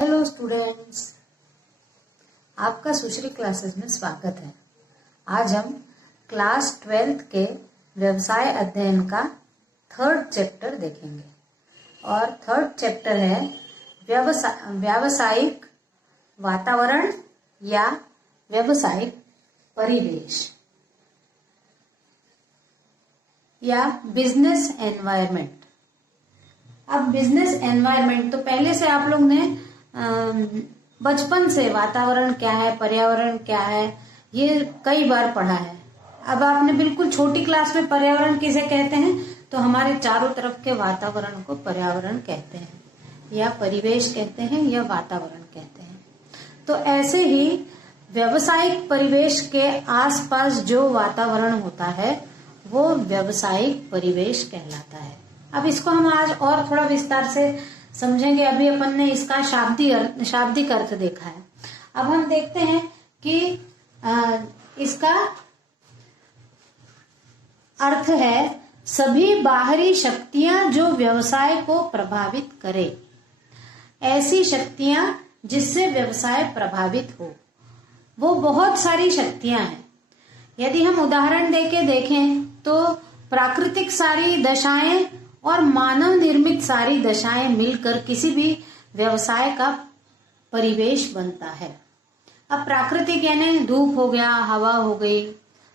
Hello students, आपका सुश्री classes में स्वागत है। आज हम क्लास 12th के व्यवसाय अध्ययन का 3rd चैप्टर देखेंगे और 3rd चैप्टर है व्यावसायिक वातावरण या व्यावसायिक परिवेश या बिजनेस एनवायरनमेंट। अब बिजनेस एनवायरनमेंट तो पहले से आप लोग ने बचपन से वातावरण क्या है, पर्यावरण क्या है, ये कई बार पढ़ा है। अब आपने बिल्कुल छोटी क्लास में पर्यावरण किसे कहते हैं, तो हमारे चारों तरफ के वातावरण को पर्यावरण कहते हैं या परिवेश कहते हैं या वातावरण कहते हैं। तो ऐसे ही व्यावसायिक परिवेश के आसपास जो वातावरण होता है वो व्यावसायिक परिवेश कहलाता है। अब इसको हम आज और थोड़ा विस्तार से समझेंगे। अभी अपन ने इसका शाब्दिक अर्थ देखा है। अब हम देखते हैं कि इसका अर्थ है सभी बाहरी शक्तियां जो व्यवसाय को प्रभावित करे। ऐसी शक्तियां जिससे व्यवसाय प्रभावित हो, वो बहुत सारी शक्तियां हैं। यदि हम उदाहरण देके देखें तो प्राकृतिक सारी दशाएं और मानव निर्मित सारी दशाएं मिलकर किसी भी व्यवसाय का परिवेश बनता है। अब प्राकृतिक यानी धूप हो गया, हवा हो गई,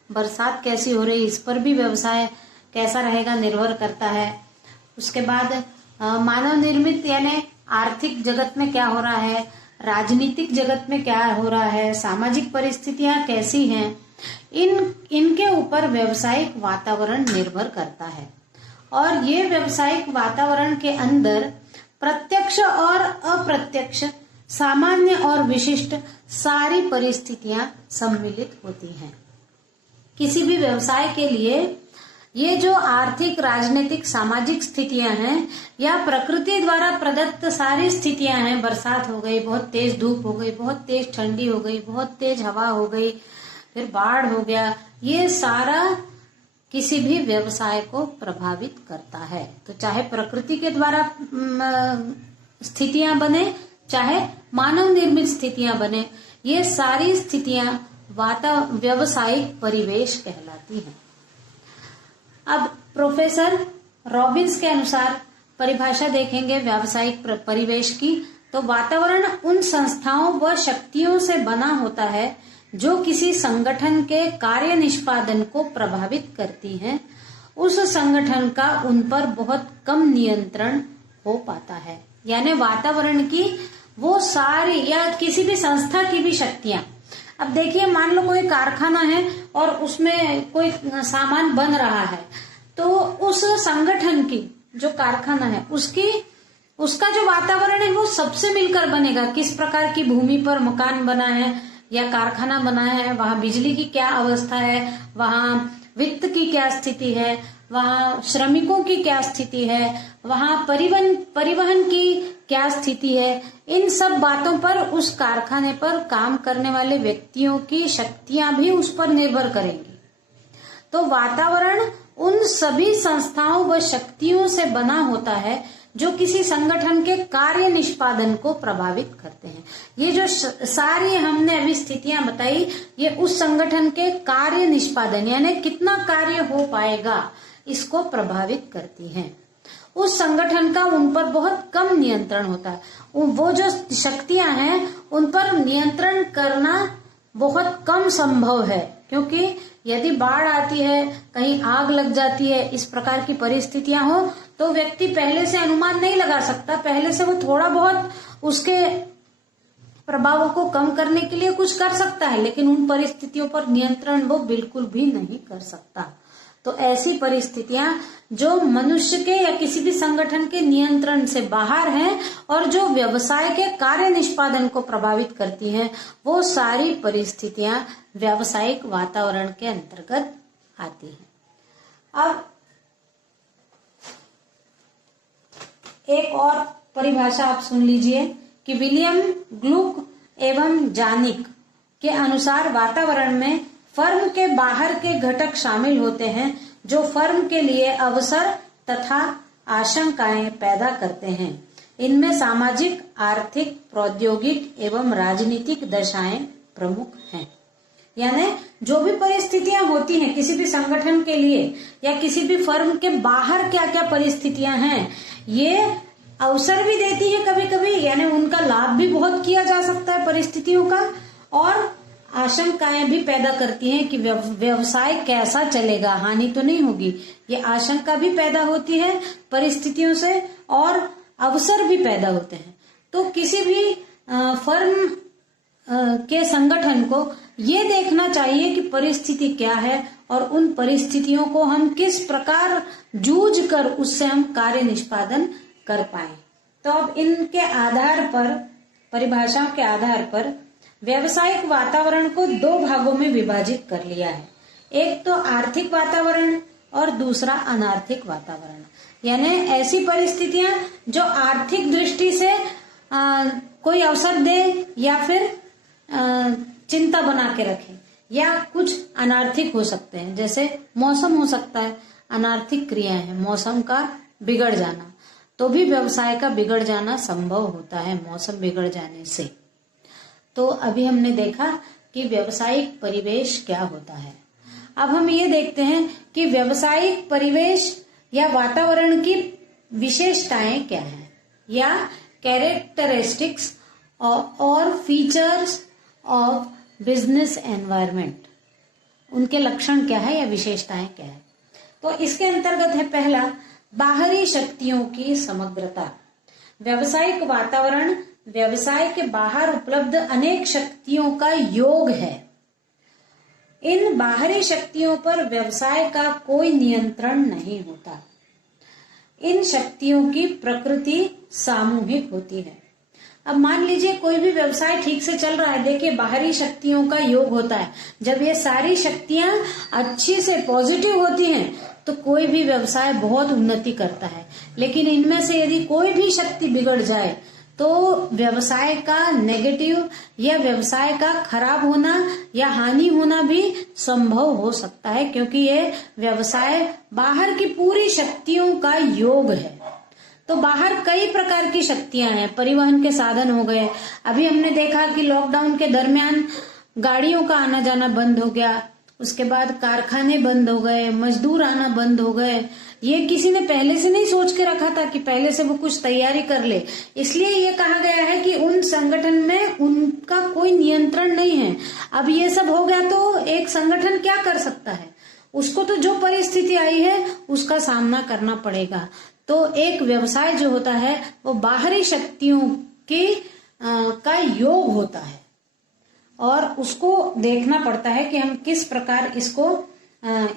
बरसात कैसी हो रही, इस पर भी व्यवसाय कैसा रहेगा निर्भर करता है। उसके बाद मानव निर्मित यानी आर्थिक जगत में क्या हो रहा है, राजनीतिक जगत में क्या हो रहा है, सामाजिक परिस्थितियां कैसी हैं, इनके ऊपर व्यवसायिक वातावरण निर्भर करता है। और ये व्यवसायिक वातावरण के अंदर प्रत्यक्ष और अप्रत्यक्ष, सामान्य और विशिष्ट सारी परिस्थितियां सम्मिलित होती हैं। किसी भी व्यवसाय के लिए ये जो आर्थिक, राजनीतिक, सामाजिक स्थितियां हैं या प्रकृति द्वारा प्रदत्त सारी स्थितियां हैं, बरसात हो गई, बहुत तेज धूप हो गई, बहुत तेज ठंडी हो गई, बहुत तेज हवा हो गई, फिर बाढ़ हो गया, ये सारा किसी भी व्यवसाय को प्रभावित करता है। तो चाहे प्रकृति के द्वारा स्थितियां बने, चाहे मानव निर्मित स्थितियां बने, ये सारी स्थितियां व्यावसायिक परिवेश कहलाती हैं। अब प्रोफेसर रॉबिन्स के अनुसार परिभाषा देखेंगे व्यावसायिक परिवेश की, तो वातावरण उन संस्थाओं व शक्तियों से बना होता है जो किसी संगठन के कार्य निष्पादन को प्रभावित करती हैं। उस संगठन का उन पर बहुत कम नियंत्रण हो पाता है। यानी वातावरण की वो सारी या किसी भी संस्था की भी शक्तियां। अब देखिए, मान लो कोई कारखाना है और उसमें कोई सामान बन रहा है, तो उस संगठन की जो कारखाना है उसका जो वातावरण है वो सबसे मिलकर बनेगा। किस प्रकार की भूमि पर मकान बना है या कारखाना बना है, वहां बिजली की क्या अवस्था है, वहां वित्त की क्या स्थिति है, वहां श्रमिकों की क्या स्थिति है, वहां परिवहन की क्या स्थिति है, इन सब बातों पर उस कारखाने पर काम करने वाले व्यक्तियों की शक्तियां भी उस पर निर्भर करेंगी। तो वातावरण उन सभी संस्थाओं व शक्तियों से बना होता है जो किसी संगठन के कार्य निष्पादन को प्रभावित करते हैं। ये जो सारी हमने अभी स्थितियां बताई, ये उस संगठन के कार्य निष्पादन यानी कितना कार्य हो पाएगा, इसको प्रभावित करती हैं। उस संगठन का उन पर बहुत कम नियंत्रण होता है। वो जो शक्तियां हैं उन पर नियंत्रण करना बहुत कम संभव है, क्योंकि यदि बाढ़ आती है, कहीं आग लग जाती है, इस प्रकार की परिस्थितियां हो, तो व्यक्ति पहले से अनुमान नहीं लगा सकता। पहले से वो थोड़ा बहुत उसके प्रभावों को कम करने के लिए कुछ कर सकता है, लेकिन उन परिस्थितियों पर नियंत्रण वो बिल्कुल भी नहीं कर सकता। तो ऐसी परिस्थितियां जो मनुष्य के या किसी भी संगठन के नियंत्रण से बाहर हैं और जो व्यवसाय के कार्य निष्पादन को प्रभावित करती हैं, वो सारी परिस्थितियां व्यावसायिक वातावरण के अंतर्गत आती हैं। अब एक और परिभाषा आप सुन लीजिए कि विलियम ग्लुक एवं जानिक के अनुसार वातावरण में फर्म के बाहर के घटक शामिल होते हैं जो फर्म के लिए अवसर तथा आशंकाएं पैदा करते हैं। इनमें सामाजिक, आर्थिक, प्रौद्योगिक एवं राजनीतिक दशाएं प्रमुख हैं। यानी जो भी परिस्थितियां होती हैं किसी भी संगठन के लिए या किसी भी फर्म के बाहर क्या क्या परिस्थितियां हैं, ये अवसर भी देती है कभी कभी, यानी उनका लाभ भी बहुत किया जा सकता है परिस्थितियों का, और आशंकाएं भी पैदा करती हैं कि व्यवसाय कैसा चलेगा, हानि तो नहीं होगी। ये आशंका भी पैदा होती है परिस्थितियों से और अवसर भी पैदा होते हैं। तो किसी भी फर्म के संगठन को ये देखना चाहिए कि परिस्थिति क्या है और उन परिस्थितियों को हम किस प्रकार जूझ कर उससे हम कार्य निष्पादन कर पाए। तो अब इनके आधार पर, परिभाषाओं के आधार पर व्यवसायिक वातावरण को दो भागों में विभाजित कर लिया है। एक तो आर्थिक वातावरण और दूसरा अनार्थिक वातावरण। यानी ऐसी परिस्थितियां जो आर्थिक दृष्टि से कोई अवसर दे या फिर चिंता बना के रखे, या कुछ अनार्थिक हो सकते हैं, जैसे मौसम हो सकता है, अनार्थिक क्रियाएं हैं, मौसम का बिगड़ जाना, तो भी व्यवसाय का बिगड़ जाना संभव होता है मौसम बिगड़ जाने से। तो अभी हमने देखा कि व्यवसायिक परिवेश क्या होता है। अब हम ये देखते हैं कि व्यवसायिक परिवेश या वातावरण की विशेषताएं क्या हैं, या कैरेक्टरिस्टिक्स और फीचर्स ऑफ बिजनेस एनवायरनमेंट, उनके लक्षण क्या है या विशेषताएं क्या है। तो इसके अंतर्गत है पहला, बाहरी शक्तियों की समग्रता। व्यवसायिक वातावरण व्यवसाय के बाहर उपलब्ध अनेक शक्तियों का योग है। इन बाहरी शक्तियों पर व्यवसाय का कोई नियंत्रण नहीं होता। इन शक्तियों की प्रकृति सामूहिक होती है। अब मान लीजिए कोई भी व्यवसाय ठीक से चल रहा है, देखिए बाहरी शक्तियों का योग होता है। जब ये सारी शक्तियां अच्छी से पॉजिटिव होती हैं तो कोई भी व्यवसाय बहुत उन्नति करता है। लेकिन इनमें से यदि कोई भी शक्ति बिगड़ जाए तो व्यवसाय का नेगेटिव या व्यवसाय का खराब होना या हानि होना भी संभव हो सकता है, क्योंकि ये व्यवसाय बाहर की पूरी शक्तियों का योग है। तो बाहर कई प्रकार की शक्तियां हैं, परिवहन के साधन हो गए। अभी हमने देखा कि लॉकडाउन के दरमियान गाड़ियों का आना जाना बंद हो गया, उसके बाद कारखाने बंद हो गए, मजदूर आना बंद हो गए। ये किसी ने पहले से नहीं सोच के रखा था कि पहले से वो कुछ तैयारी कर ले, इसलिए ये कहा गया है कि उन संगठन में उनका कोई नियंत्रण नहीं है। अब ये सब हो गया तो एक संगठन क्या कर सकता है, उसको तो जो परिस्थिति आई है उसका सामना करना पड़ेगा। तो एक व्यवसाय जो होता है वो बाहरी शक्तियों की का योग होता है और उसको देखना पड़ता है कि हम किस प्रकार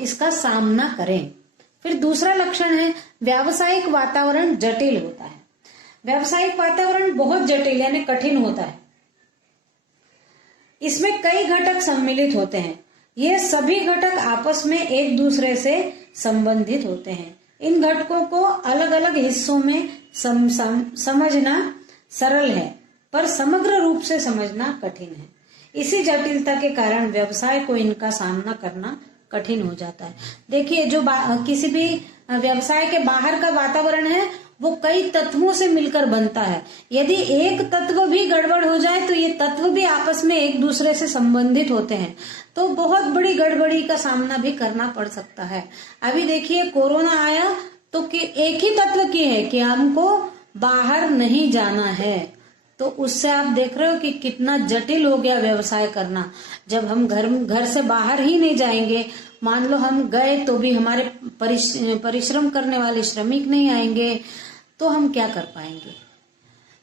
इसका सामना करें। फिर दूसरा लक्षण है, व्यावसायिक वातावरण जटिल होता है। व्यावसायिक वातावरण बहुत जटिल यानी कठिन होता है। इसमें कई घटक सम्मिलित होते हैं। ये सभी घटक आपस में एक दूसरे से संबंधित होते हैं। इन घटकों को अलग अलग हिस्सों में समझना सरल है, पर समग्र रूप से समझना कठिन है। इसी जटिलता के कारण व्यवसाय को इनका सामना करना कठिन हो जाता है। देखिए, जो किसी भी व्यवसाय के बाहर का वातावरण है वो कई तत्वों से मिलकर बनता है। यदि एक तत्व भी गड़बड़ हो जाए तो ये तत्व भी आपस में एक दूसरे से संबंधित होते हैं, तो बहुत बड़ी गड़बड़ी का सामना भी करना पड़ सकता है। अभी देखिए, कोरोना आया तो कि एक ही तत्व की है कि हमको बाहर नहीं जाना है, तो उससे आप देख रहे हो कि कितना जटिल हो गया व्यवसाय करना। जब हम घर से बाहर ही नहीं जाएंगे, मान लो हम गए तो भी हमारे परिश्रम करने वाले श्रमिक नहीं आएंगे, तो हम क्या कर पाएंगे।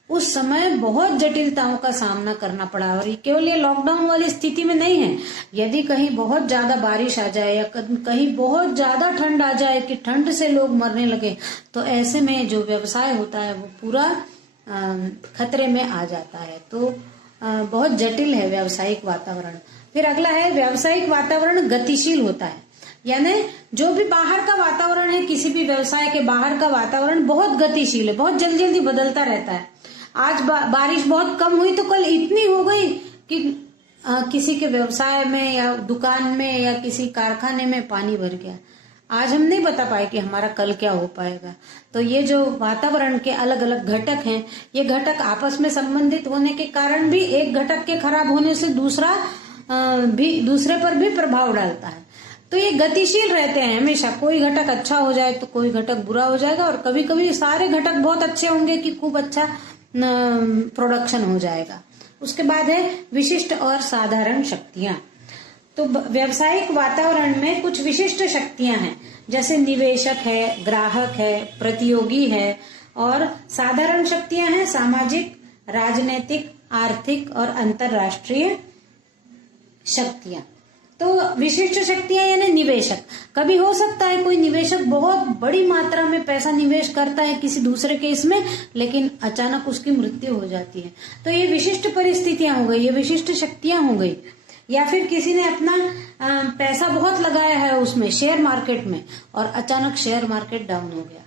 उस समय बहुत जटिलताओं का सामना करना पड़ा। और केवल ये लॉकडाउन वाली स्थिति में नहीं है, यदि कहीं बहुत ज्यादा बारिश आ जाए या कहीं बहुत ज्यादा ठंड आ जाए कि ठंड से लोग मरने लगे, तो ऐसे में जो व्यवसाय होता है वो पूरा खतरे में आ जाता है। तो बहुत जटिल है व्यावसायिक वातावरण। फिर अगला है, व्यावसायिक वातावरण गतिशील होता है। यानी जो भी बाहर का वातावरण है, किसी भी व्यवसाय के बाहर का वातावरण बहुत गतिशील है, बहुत जल्दी जल्दी बदलता रहता है। आज बारिश बहुत कम हुई तो कल इतनी हो गई कि किसी के व्यवसाय में या दुकान में या किसी कारखाने में पानी भर गया। आज हम नहीं बता पाए कि हमारा कल क्या हो पाएगा। तो ये जो वातावरण के अलग अलग घटक हैं, ये घटक आपस में संबंधित होने के कारण भी एक घटक के खराब होने से दूसरे पर भी प्रभाव डालता है। तो ये गतिशील रहते हैं हमेशा, कोई घटक अच्छा हो जाए तो कोई घटक बुरा हो जाएगा, और कभी कभी सारे घटक बहुत अच्छे होंगे कि खूब अच्छा प्रोडक्शन हो जाएगा। उसके बाद है विशिष्ट और साधारण शक्तियां। तो व्यावसायिक वातावरण में कुछ विशिष्ट शक्तियां हैं, जैसे निवेशक है, ग्राहक है, प्रतियोगी है, और साधारण शक्तियां हैं सामाजिक, राजनीतिक, आर्थिक और अंतरराष्ट्रीय शक्तियां। तो विशिष्ट शक्तियां यानी निवेशक, कभी हो सकता है कोई निवेशक बहुत बड़ी मात्रा में पैसा निवेश करता है किसी दूसरे केस में, लेकिन अचानक उसकी मृत्यु हो जाती है, तो ये विशिष्ट परिस्थितियां हो गई, ये विशिष्ट शक्तियां हो गई। या फिर किसी ने अपना पैसा बहुत लगाया है उसमें शेयर मार्केट में, और अचानक शेयर मार्केट डाउन हो गया,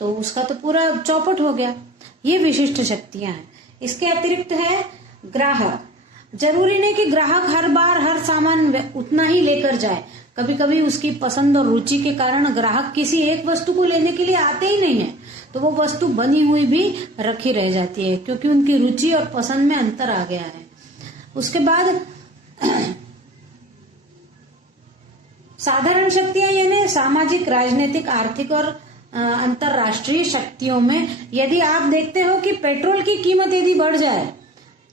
तो उसका तो पूरा चौपट हो गया। ये विशिष्ट शक्तियां हैं। इसके अतिरिक्त है ग्राहक। जरूरी नहीं कि ग्राहक हर बार हर सामान उतना ही लेकर जाए, कभी कभी उसकी पसंद और रुचि के कारण ग्राहक किसी एक वस्तु को लेने के लिए आते ही नहीं है, तो वो वस्तु बनी हुई भी रखी रह जाती है, क्योंकि उनकी रुचि और पसंद में अंतर आ गया है। उसके बाद साधारण शक्तियां यानी सामाजिक, राजनीतिक, आर्थिक और अंतरराष्ट्रीय शक्तियों में यदि आप देखते हो कि पेट्रोल की कीमत यदि बढ़ जाए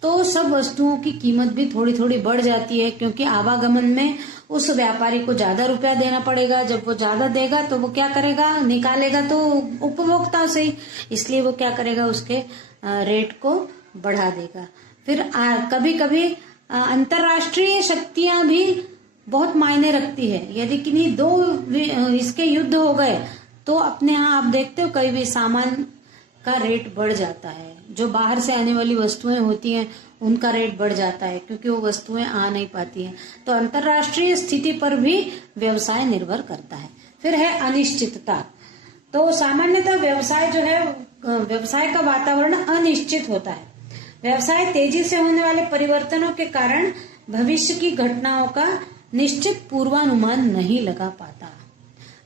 तो सब वस्तुओं की कीमत भी थोड़ी थोड़ी बढ़ जाती है, क्योंकि आवागमन में उस व्यापारी को ज्यादा रुपया देना पड़ेगा। जब वो ज्यादा देगा तो वो क्या करेगा, निकालेगा तो उपभोक्ता से ही, इसलिए वो क्या करेगा, उसके रेट को बढ़ा देगा। फिर कभी कभी अंतरराष्ट्रीय शक्तियां भी बहुत मायने रखती है। यदि किन्हीं दो इसके युद्ध हो गए तो अपने यहाँ आप देखते हो कई भी सामान का रेट बढ़ जाता है, जो बाहर से आने वाली वस्तुएं होती हैं उनका रेट बढ़ जाता है, क्योंकि वो वस्तुएं आ नहीं पाती हैं। तो अंतरराष्ट्रीय स्थिति पर भी व्यवसाय निर्भर करता है। फिर है अनिश्चितता। तो सामान्यतः व्यवसाय जो है, व्यवसाय का वातावरण अनिश्चित होता है। व्यवसाय तेजी से होने वाले परिवर्तनों के कारण भविष्य की घटनाओं का निश्चित पूर्वानुमान नहीं लगा पाता।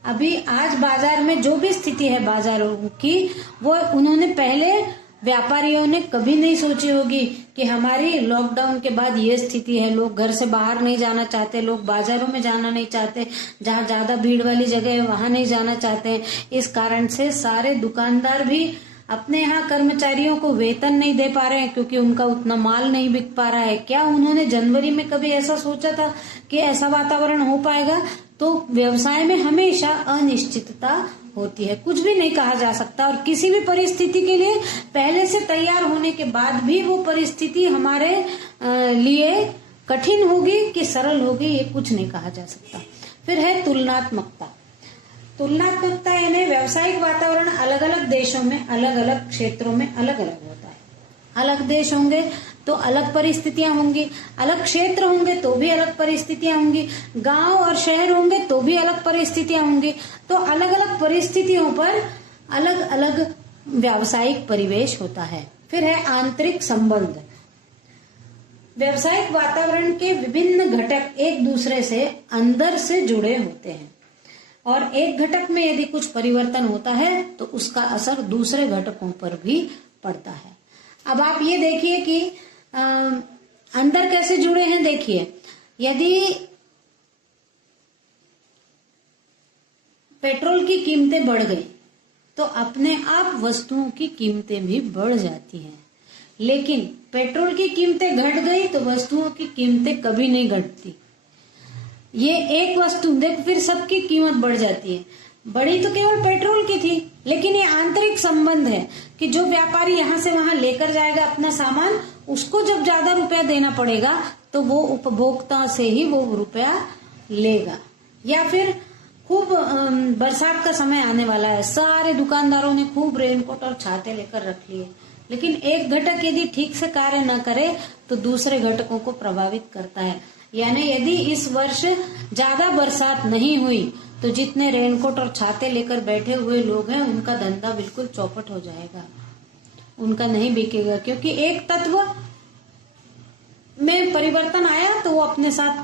अभी आज बाजार में जो भी स्थिति है बाजारों की, वो उन्होंने पहले व्यापारियों ने कभी नहीं सोची होगी कि हमारी लॉकडाउन के बाद ये स्थिति है, लोग घर से बाहर नहीं जाना चाहते, लोग बाजारों में जाना नहीं चाहते, जहाँ ज्यादा भीड़ वाली जगह है वहां नहीं जाना चाहते। इस कारण से सारे दुकानदार भी अपने यहाँ कर्मचारियों को वेतन नहीं दे पा रहे हैं, क्योंकि उनका उतना माल नहीं बिक पा रहा है। क्या उन्होंने जनवरी में कभी ऐसा सोचा था कि ऐसा वातावरण हो पाएगा? तो व्यवसाय में हमेशा अनिश्चितता होती है, कुछ भी नहीं कहा जा सकता, और किसी भी परिस्थिति के लिए पहले से तैयार होने के बाद भी वो परिस्थिति हमारे लिए कठिन होगी कि सरल होगी, ये कुछ नहीं कहा जा सकता। फिर है तुलनात्मकता। तुलनात्मकता यानी व्यावसायिक वातावरण अलग अलग देशों में, अलग अलग क्षेत्रों में अलग अलग होता है। अलग देश होंगे तो अलग परिस्थितियां होंगी, अलग क्षेत्र होंगे तो भी अलग परिस्थितियां होंगी, गांव और शहर होंगे तो भी अलग परिस्थितियां होंगी। तो अलग अलग परिस्थितियों पर अलग अलग व्यावसायिक परिवेश होता है। फिर है आंतरिक संबंध। व्यावसायिक वातावरण के विभिन्न घटक एक दूसरे से अंदर से जुड़े होते हैं, और एक घटक में यदि कुछ परिवर्तन होता है तो उसका असर दूसरे घटकों पर भी पड़ता है। अब आप ये देखिए कि अंदर कैसे जुड़े हैं। देखिए, यदि पेट्रोल की कीमतें बढ़ गई तो अपने आप वस्तुओं की कीमतें भी बढ़ जाती हैं, लेकिन पेट्रोल की कीमतें घट गई तो वस्तुओं की कीमतें कभी नहीं घटती। ये एक वस्तु देख, फिर सबकी कीमत बढ़ जाती है। बढ़ी तो केवल पेट्रोल की थी, लेकिन ये आंतरिक संबंध है कि जो व्यापारी यहाँ से वहां लेकर जाएगा अपना सामान, उसको जब ज्यादा रुपया देना पड़ेगा तो वो उपभोक्ता से ही वो रुपया लेगा। या फिर खूब बरसात का समय आने वाला है, सारे दुकानदारों ने खूब रेनकोट और छाते लेकर रख लिए, लेकिन एक घटक यदि ठीक से कार्य न करे तो दूसरे घटकों को प्रभावित करता है। यानी यदि इस वर्ष ज्यादा बरसात नहीं हुई तो जितने रेनकोट और छाते लेकर बैठे हुए लोग हैं उनका धंधा बिल्कुल चौपट हो जाएगा, उनका नहीं बिकेगा, क्योंकि एक तत्व में परिवर्तन आया तो वो अपने साथ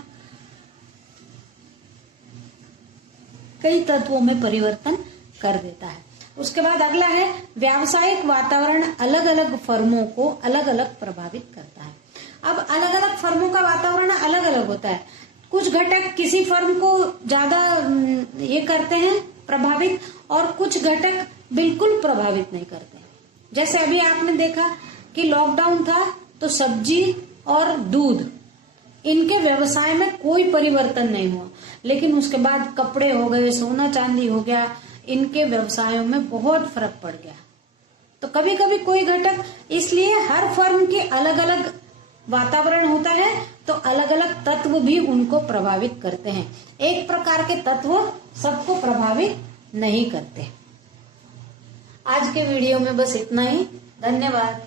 कई तत्वों में परिवर्तन कर देता है। उसके बाद अगला है व्यावसायिक वातावरण अलग अलग फर्मों को अलग अलग प्रभावित करता है। अब अलग अलग फर्मों का वातावरण अलग अलग होता है। कुछ घटक किसी फर्म को ज्यादा ये करते हैं प्रभावित, और कुछ घटक बिल्कुल प्रभावित नहीं करते। जैसे अभी आपने देखा कि लॉकडाउन था तो सब्जी और दूध इनके व्यवसाय में कोई परिवर्तन नहीं हुआ, लेकिन उसके बाद कपड़े हो गए, सोना चांदी हो गया, इनके व्यवसायों में बहुत फर्क पड़ गया। तो कभी कभी कोई घटक, इसलिए हर फर्म के अलग अलग वातावरण होता है तो अलग अलग तत्व भी उनको प्रभावित करते हैं। एक प्रकार के तत्व सबको प्रभावित नहीं करते। आज के वीडियो में बस इतना ही। धन्यवाद।